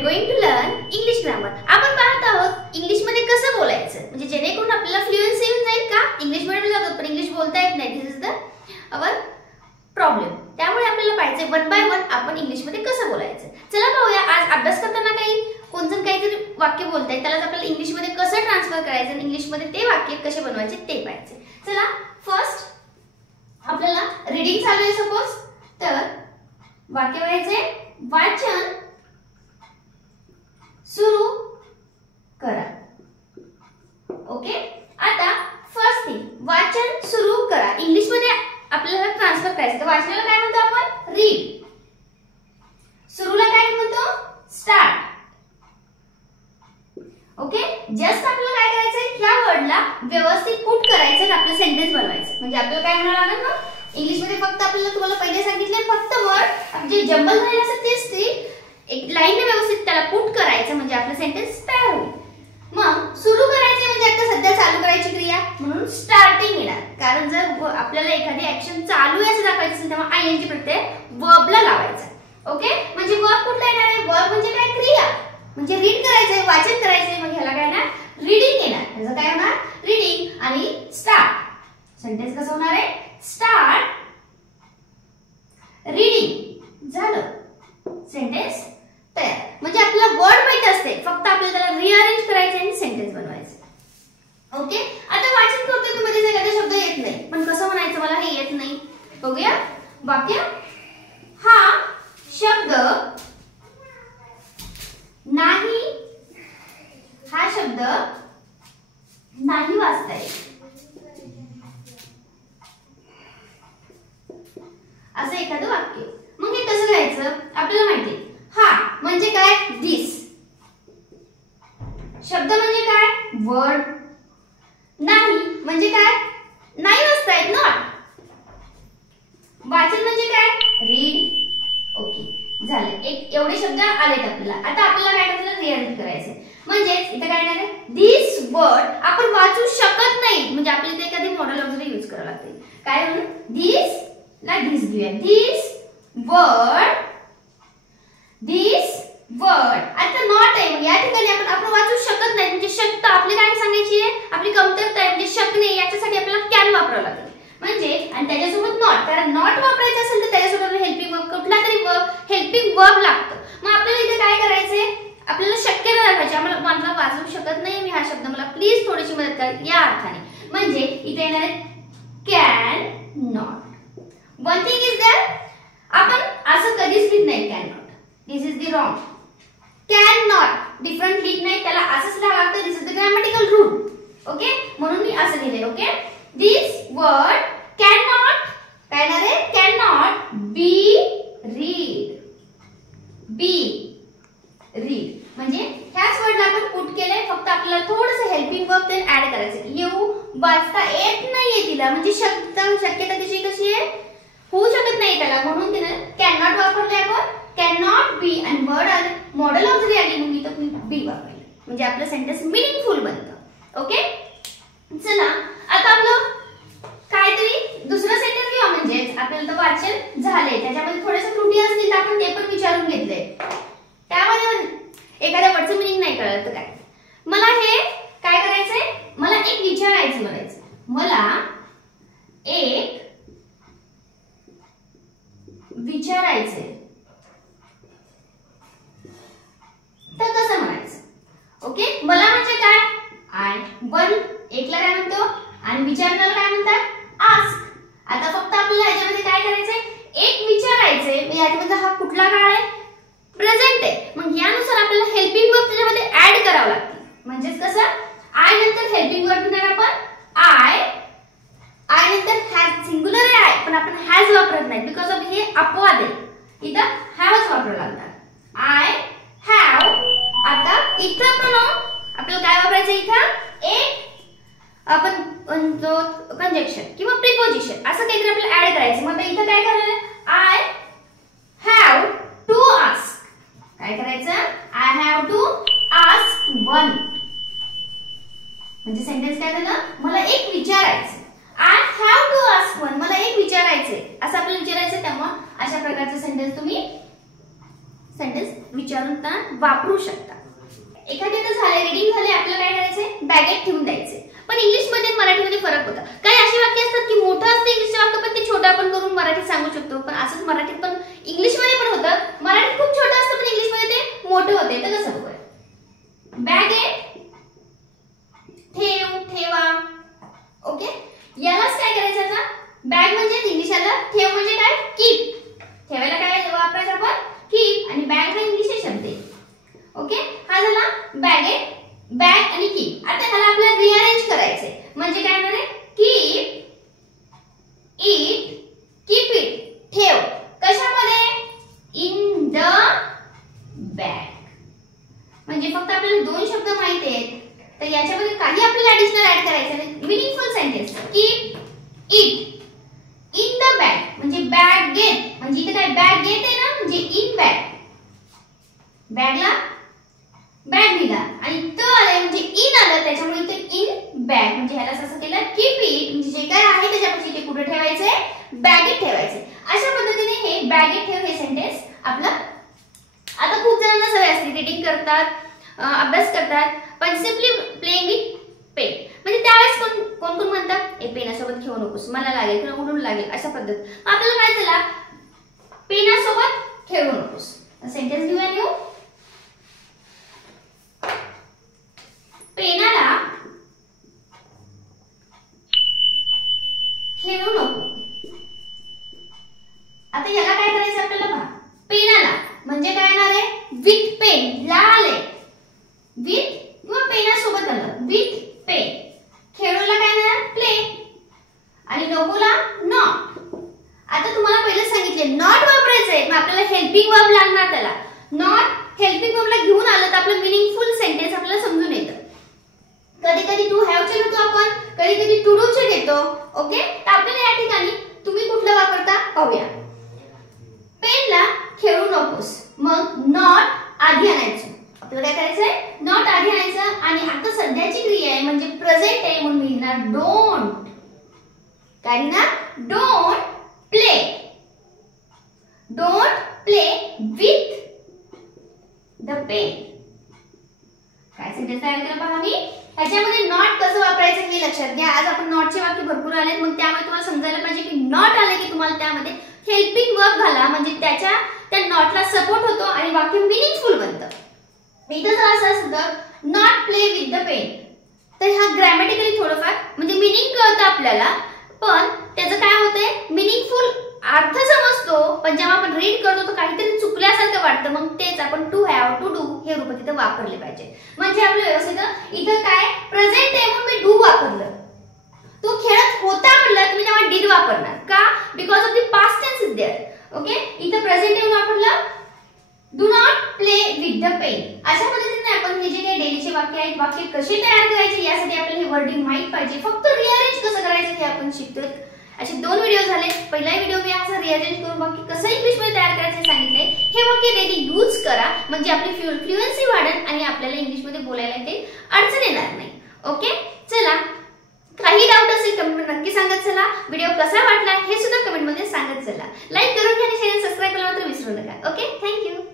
are going to learn English grammar. आपण पाहत आहोत इंग्लिश मध्ये कसं बोलायचं, म्हणजे जेणेकरून आपल्याला फ्लुएन्सी येऊन जाईल का. इंग्लिश मध्ये जातो पण इंग्लिश बोलता येत नाही. दिस इज द अवर प्रॉब्लेम. त्यामुळे आपल्याला पाहिजे वन बाय वन आपण इंग्लिश मध्ये कसं बोलायचं. चला पाहूया. आज अभ्यास करताना कोणतं काहीतरी वाक्य बोलताय त्याला आपल्याला इंग्लिश मध्ये कसं ट्रान्सफर करायचं आणि इंग्लिश मध्ये ते वाक्य कसे बनवायचे ते पाहायचे. चला फर्स्ट आपल्याला रीडिंग चालू आहे. सपोज तर वाक्य व्हायचे वाचन सुरू करा. ओके. आता फर्स्ट थिंग वाचन सुरू करा इंग्लिश मध्ये आपल्याला ट्रान्सफर करायचं. तर वाचनाला काय म्हणतो आपण? रीड. सुरूला काय म्हणतो? स्टार्ट. ओके. जस्ट आपल्याला काय करायचं, ह्या वर्डला व्यवस्थित पुट करायचं आणि आपलं सेंटेन्स बनवायचं. म्हणजे आपल्याला काय म्हणावं लागेल ना, इंग्लिश मध्ये फक्त आपल्याला तुम्हाला पहिले सांगितले फक्त वर्ड जे जंबल झालेले असतात तेच ते एक लाईनने व्यवस्थित त्याला पुट करायचं म्हणजे आपलं सेंटेन्स तयार होईल. मग सुरू करायचे म्हणजे आता सध्या चालू करायची क्रिया म्हणून स्टार्टिंग येणार. कारण जर आपल्याला एखादी ऍक्शन चालू आहे असं दाखवायचं असेल तेव्हा आयएनजी प्रत्यय वर्बला लावायचा. ओके. म्हणजे वर्ब कुठला येणार आहे? वर्ब म्हणजे काय? क्रिया. म्हणजे रीड करायचंय, वाचन करायचंय, मग ह्याला काय येणार? रीडिंग येणार. त्याचं काय होणार? रीडिंग आणि स्टार्ट. सेंटेन्स कसं होणार आहे? Start reading. झालं सेंटेन्स तयार. म्हणजे आपल्याला वर्ड माहित असते, फक्त आपल्याला त्याला रिअरेंज करायचं आणि सेंटेन्स बनवायचं. ओके. आता वाचन करतोय तुम्हाला एखादा शब्द येत नाही पण कसं म्हणायचं मला हे येत नाही. बघूया वाक्य. हा शब्द नाही. हा शब्द नाही वाचता येत. असं एखादं वाक्य. मग हे कसं लिहायचं आपल्याला माहिती आहे. हा म्हणजे काय? दिस. शब्द म्हणजे काय? वर्ड. नाही म्हणजे काय? नाही वाचता येत. नॉट. वाचन म्हणजे काय? रीड. ओके. झाले. एक एवढे शब्द आलेत आपल्याला. आता आपल्याला काय करायचं? रिअरेंज करायचं. म्हणजे इथे काय येणार आहे? दिस वर्ड आपण वाचू शकत नाही म्हणजे आपल्याला एखादी मॉडेल ऑब्झर्व यूज करावं लागते. काय म्हणून? दिस ला दिस घेऊया. दिस वर्ड. दिस वर्ड. आता नॉट आहे म्हणजे या ठिकाणी आपण वाचू शकत नाही म्हणजे शक्त आपली काय सांगायची आहे? आपली कमतरता आहे म्हणजे शकणे. याच्यासाठी आपल्याला कॅन वापरावं लागेल. म्हणजे आणि त्याच्यासोबत नॉट. कारण नॉट वापरायचं असेल तर त्याच्यासोबत हेल्पिंग वर्ब कुठला तरी हेल्पिंग वर्ब लागतो. मग आपल्याला इथे काय करायचंय? आपल्याला शक्यता दाखवायची. मला वाचू शकत नाही मी हा शब्द, मला प्लीज थोडीशी मदत कर या अर्थाने. म्हणजे इथे येणार आहे can not. One thing is that आपण असं कधीच लिहित नाही can not. This is the wrong. Can not different लिहित नाही, त्याला असंच लिहावं लागतं. This is the grammatical rule. Okay. म्हणून मी असं लिहिलंय. Okay. This word can not काय येणार आहे? Can not be read. Be read म्हणजे ह्याच वर्डला आपण पुट केलंय. फक्त आपल्याला थोडंसं हेल्पिंग वर्ब ते ऍड करायचं. येऊ वाचता येत नाहीये तिला म्हणजे शक्यता तिची कशी आहे? होऊ शकत नाही त्याला म्हणून तिने कॅन नॉट वापरले आपण. कॅन नॉट बी आणि वर्ड आले मॉडेल ऑब्झर्व आली म्हणून इथं बी वापरले म्हणजे आपलं सेंटेन्स मीनिंगफुल बनतं. ओके. चला आता आपलं काहीतरी दुसरं सेंटेन्स घेऊ. म्हणजे आपल्याला तर वाचन झाले त्याच्यामध्ये थोडेसे त्रुटी असतील तर आपण ते पण विचारून घेतले. त्यामध्ये एखाद्या वर्डचं मीनिंग नाही कळलं तर काय? मला हे काय करायचंय? मला एक विचारायचं म्हणायचं. मला एक विचारायचंय तर कसं म्हणायचं? ओके. मला म्हणजे काय? आय. वन एकला काय म्हणतो आणि विचारणारा काय म्हणतात? आस्क. आता फक्त आपल्याला याच्यामध्ये काय करायचंय? एक विचारायचंय. मग याच्यामध्ये हा कुठला काळ आहे? प्रेझेंट आहे. मग यानुसार आपल्याला हेल्पिंग वर्ब त्याच्यामध्ये ऍड करावं लागतं. म्हणजेच कसं? आय नंतर हेल्पिंग वर्ब घेणार आपण आय. आय नंतर हॅज. सिंग्युलर आहे आय पण आपण हॅज वापरत नाही बिकॉज ऑफ हे अपवाद आहे. इथं हॅवच वापरावं लागणार. I have. आता इथं प्रोनाउन आपल्याला काय वापरायचं? इथं एक आपण जो कंजक्शन किंवा प्रिपोजिशन असं काहीतरी आपल्याला ऍड करायचं. मग इथं काय करायचं? I have to ask. काय करायचं? I have to ask one. म्हणजे सेंटेन्स काय झालं? मला एक विचारायचं. I have to ask one. मला एक विचारायचंय असं आपल्याला विचारायचं. तेव्हा अशा प्रकारचे सेंटेन्स तुम्ही सेंटेन्स विचारून वापरू शकता. एखाद्याचं झालंय, रीडिंग झालंय, आपल्याला काय करायचंय, बॅगेत ठेवून द्यायचंय. पण इंग्लिश मध्ये मराठीमध्ये फरक बघा. काही अशी वाक्य असतात की मोठं असतं इंग्लिशचं वाक्य पण ते छोटं आपण करून मराठीत सांगू शकतो. पण असंच मराठीत पण इंग्लिश मध्ये पण होतं. मराठीत खूप छोटं असतं पण इंग्लिश मध्ये ते मोठं होते. तर कसं बघूया. बॅगेत ठेव, ठेवा. ओके, यालाच काय करायचं आता. बॅग म्हणजे इंग्लिश आलं, ठेव म्हणजे काय, कीप. ठेवायला काय वापरायचं आपण, कीप. आणि बॅग हा इंग्लिश शब्द आहे. ओके, हा झाला बॅगेत, बॅग आणि कीप. आता ह्याला आपल्याला रिअरेंज करायचंय. म्हणजे काय होणार आहे, कीप इट, कीप इट, ठेव. कशामध्ये, इन द बॅग. म्हणजे फक्त आपल्याला दोन शब्द माहिती आहेत, तर याच्यामध्ये काही आपल्याला ऍडिशनल ऍड करायचं आहे. Meaningful sentence. Keep it in the bag म्हणजे बॅग घेत. म्हणजे इथे काय बॅग घेत आहे ना, म्हणजे इन बॅग. बॅगला बॅग दिला आणि त आलं म्हणजे इन आलं, त्याच्यामुळे इथे इन बॅग. म्हणजे ह्याला असं केलं, कीप इट म्हणजे जे काय आहे त्याच्यापाशी ते कुठे ठेवायचंय, बॅगेत ठेवायचंय. अशा पद्धतीने हे बॅगेत ठेव हे सेंटेन्स आपलं. आता खूप जणांना सवय असते, रीडिंग करतात, अभ्यास करतात, पण सिम्पली प्लेइंग विथ पेन. म्हणजे त्यावेळेस कोण कोण म्हणतात, ए पेनासोबत खेळू नकोस, मला लागेल किंवा उडून लागेल, अशा पद्धत. आपल्याला काय झाला, पेनासोबत खेळू नकोस. सेंटेन्स घेऊया न्यू. पेनाला खेळू नको. आता याला काय करायचं आपल्याला पहा. पेनाला म्हणजे काय येणार आहे, विथ पेन. ला आले विथ किंवा पेनासोबत आलं, विथ पेन. खेळूला काय येणार, प्ले. आणि नकोला नॉट. आता तुम्हाला पहिले सांगितले नॉट वापरायचंय, मग आपल्याला हेल्पिंग वर्ब लागणार त्याला. नॉट हेल्पिंग वर्बला घेऊन आलं तर आपलं मीनिंगफुल सेंटेन्स आपल्याला समजून येतं. कधी कधी टू हॅवचे घेतो आपण, कधी कधी टू डूचे घेतो. ओके, तर आपल्याला या ठिकाणी तुम्ही कुठलं वापरता पाहूया. पेनला खेळू नकोस, मग नॉट आधी आणायचं. आपल्याला काय करायचंय, नॉट आधी आणायचं. आणि आता सध्याची क्रिया आहे म्हणजे प्रेझेंट आहे म्हणून मिळणार डोंट. काय ना, don't play. Don't play with the pen. काय सेंटेन्स तयार केलं पहा मी. ह्याच्यामध्ये नॉट कसं वापरायचं हे लक्षात घ्या. आज आपण नॉटचे वाक्य भरपूर आलेत, मग त्यामुळे तुम्हाला समजायला पाहिजे की नॉट आले की तुम्हाला त्यामध्ये हेल्पिंग वर्ब घाला, म्हणजे त्या नॉटला सपोर्ट होतो आणि वाक्य मीनिंगफुल बनतं. इथं जर असं असतं not play with the pen, तर हा ग्रॅमॅटिकली थोडंफार म्हणजे मीनिंग कळतं आपल्याला, पण त्याचं काय होतंय, मीनिंगफुल अर्थ समजतो, पण जेव्हा आपण रीड करतो तर काहीतरी चुकल्यासारखं वाटतं. मग तेच आपण टू हॅव, टू डू हे रूप तिथं वापरले पाहिजे. म्हणजे आपलं व्यवस्थित इथं काय प्रेझेंट आहे म्हणून मी डू वापरलं. तो खेळत होता म्हटलं तुम्ही तेव्हा डिड वापरणार का, because of the past tense is there. Okay, इथं प्रेझेंट आहे म्हणून वापरलं do not play with the pen. अशा पद्धतीने आपण हे जे काही डेलीचे वाक्य आहेत, वाक्य कसे तयार करायचे यासाठी आपल्याला हे वर्डिंग माहित पाहिजे. फक्त रिअरेंज कसं करायचं हे आपण शिकतोय. असे 2 व्हिडिओ झाले. पहिला व्हिडिओ मी असं रिअरेंज करून वाक्य कसं इंग्लिश मध्ये तयार करायचं सांगितलंय. हे वाक्य डेली यूज करा म्हणजे आपली फ्लुएन्सी वाढेल आणि आपल्याला इंग्लिश मध्ये बोलायला ते अडचण येणार नाही. ओके, चला काही डाऊट असेल कमेंट मध्ये नक्की सांगत चला. व्हिडिओ कसा वाटला हे सुद्धा कमेंट मध्ये सांगत चला. लाईक करून घ्या आणि शेअर सबस्क्राइब करायला मात्र विसरू नका. Okay, thank you.